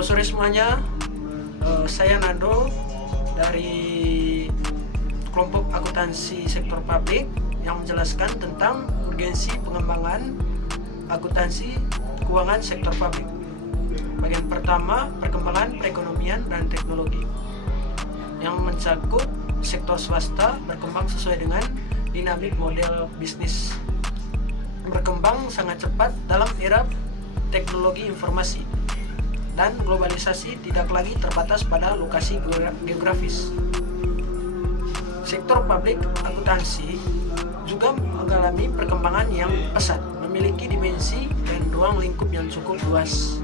Selamat sore semuanya. Saya Nando dari kelompok akuntansi sektor publik yang menjelaskan tentang urgensi pengembangan akuntansi keuangan sektor publik. Bagian pertama, perkembangan perekonomian dan teknologi yang mencakup sektor swasta berkembang sesuai dengan dinamik model bisnis berkembang sangat cepat dalam era teknologi informasi, dan globalisasi tidak lagi terbatas pada lokasi geografis. Sektor publik akuntansi juga mengalami perkembangan yang pesat, memiliki dimensi dan ruang lingkup yang cukup luas.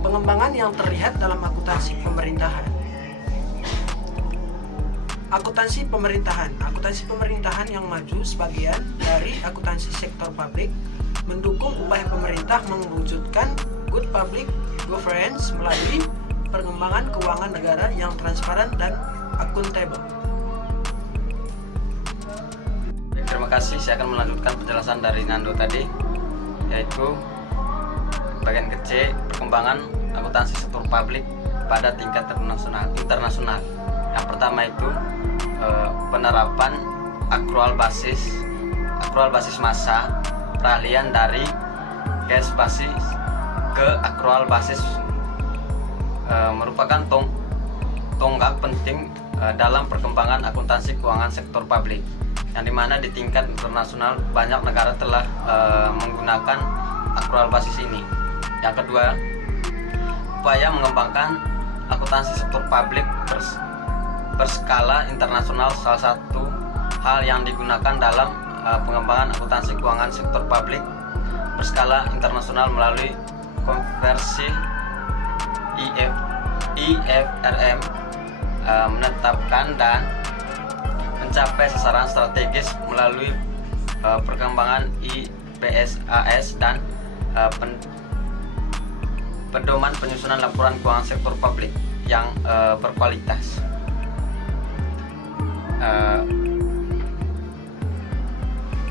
Pengembangan yang terlihat dalam akuntansi pemerintahan. Akuntansi pemerintahan yang maju sebagian dari akuntansi sektor publik mendukung upaya pemerintah mewujudkan good public governance melalui pengembangan keuangan negara yang transparan dan akuntabel. Terima kasih, saya akan melanjutkan penjelasan dari Nando tadi, yaitu bagian kecil perkembangan akuntansi sektor publik pada tingkat internasional. Yang pertama itu penerapan akrual basis massa, peralihan dari cash basis ke akrual basis merupakan tonggak penting dalam perkembangan akuntansi keuangan sektor publik, yang dimana di tingkat internasional banyak negara telah menggunakan akrual basis ini. Yang kedua, upaya mengembangkan akuntansi sektor publik berskala internasional. Salah satu hal yang digunakan dalam pengembangan akuntansi keuangan sektor publik berskala internasional melalui konversi IFRM menetapkan dan mencapai sasaran strategis melalui perkembangan IPSAS dan pedoman penyusunan laporan keuangan sektor publik yang berkualitas.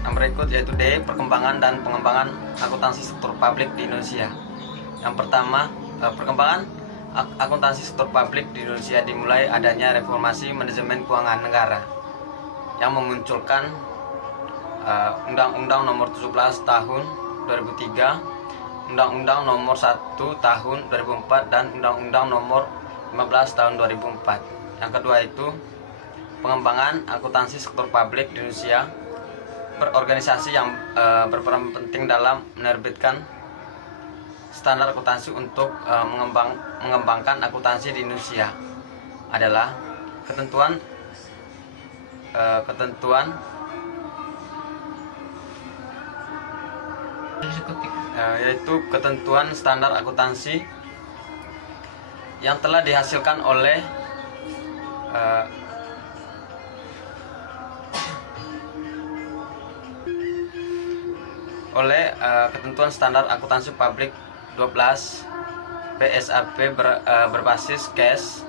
Yang berikut yaitu D, perkembangan dan pengembangan akuntansi sektor publik di Indonesia. Yang pertama, perkembangan akuntansi sektor publik di Indonesia dimulai adanya reformasi manajemen keuangan negara yang memunculkan Undang-Undang Nomor 17 Tahun 2003, Undang-Undang Nomor 1 Tahun 2004, dan Undang-Undang Nomor 15 Tahun 2004. Yang kedua itu pengembangan akuntansi sektor publik di Indonesia berorganisasi yang berperan penting dalam menerbitkan standar akuntansi untuk mengembangkan akuntansi di Indonesia adalah yaitu ketentuan standar akuntansi yang telah dihasilkan oleh ketentuan standar akuntansi publik 12 PSAP berbasis cash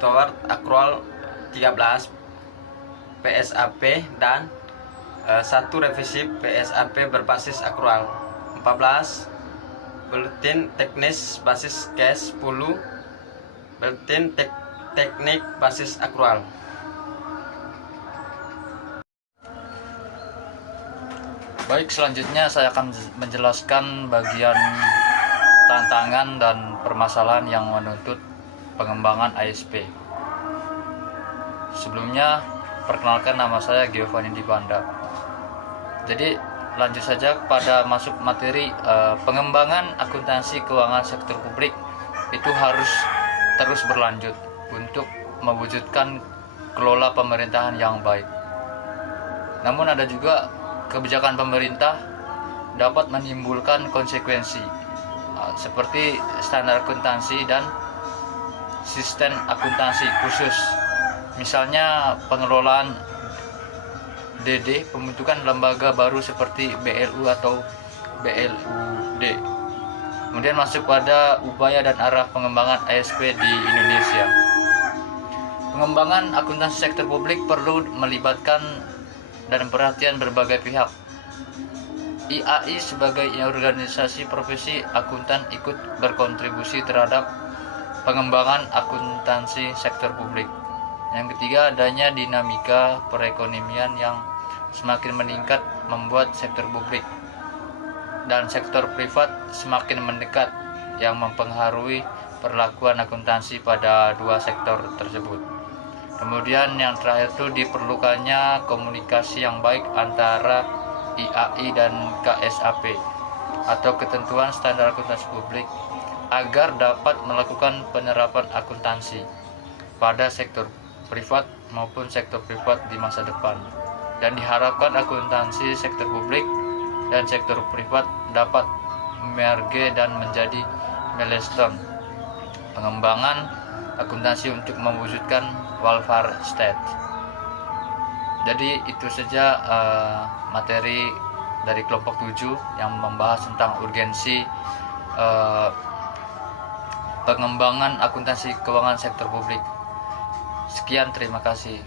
toward accrual 13 PSAP dan satu revisi PSAP berbasis accrual 14, Buletin teknis basis cash 10, Buletin teknik basis accrual. Baik, selanjutnya saya akan menjelaskan bagian tantangan dan permasalahan yang menuntut pengembangan ASP. Sebelumnya, perkenalkan, nama saya Giovanni Dipanda. Jadi, lanjut saja pada masuk materi. Pengembangan akuntansi keuangan sektor publik itu harus terus berlanjut untuk mewujudkan kelola pemerintahan yang baik. Namun ada juga kebijakan pemerintah dapat menimbulkan konsekuensi seperti standar akuntansi dan sistem akuntansi khusus, misalnya pengelolaan DD, pembentukan lembaga baru seperti BLU atau BLUD. Kemudian masuk pada upaya dan arah pengembangan ASP di Indonesia. Pengembangan akuntansi sektor publik perlu melibatkan dan perhatian berbagai pihak. IAI sebagai organisasi profesi akuntan ikut berkontribusi terhadap pengembangan akuntansi sektor publik. Yang ketiga, adanya dinamika perekonomian yang semakin meningkat membuat sektor publik dan sektor privat semakin mendekat yang mempengaruhi perlakuan akuntansi pada dua sektor tersebut. Kemudian yang terakhir itu diperlukannya komunikasi yang baik antara IAI dan KSAP atau ketentuan standar akuntansi publik agar dapat melakukan penerapan akuntansi pada sektor privat maupun sektor privat di masa depan, dan diharapkan akuntansi sektor publik dan sektor privat dapat merge dan menjadi milestone pengembangan akuntansi untuk mewujudkan welfare state. Jadi itu saja materi dari kelompok 7 yang membahas tentang urgensi pengembangan akuntansi keuangan sektor publik. Sekian, terima kasih.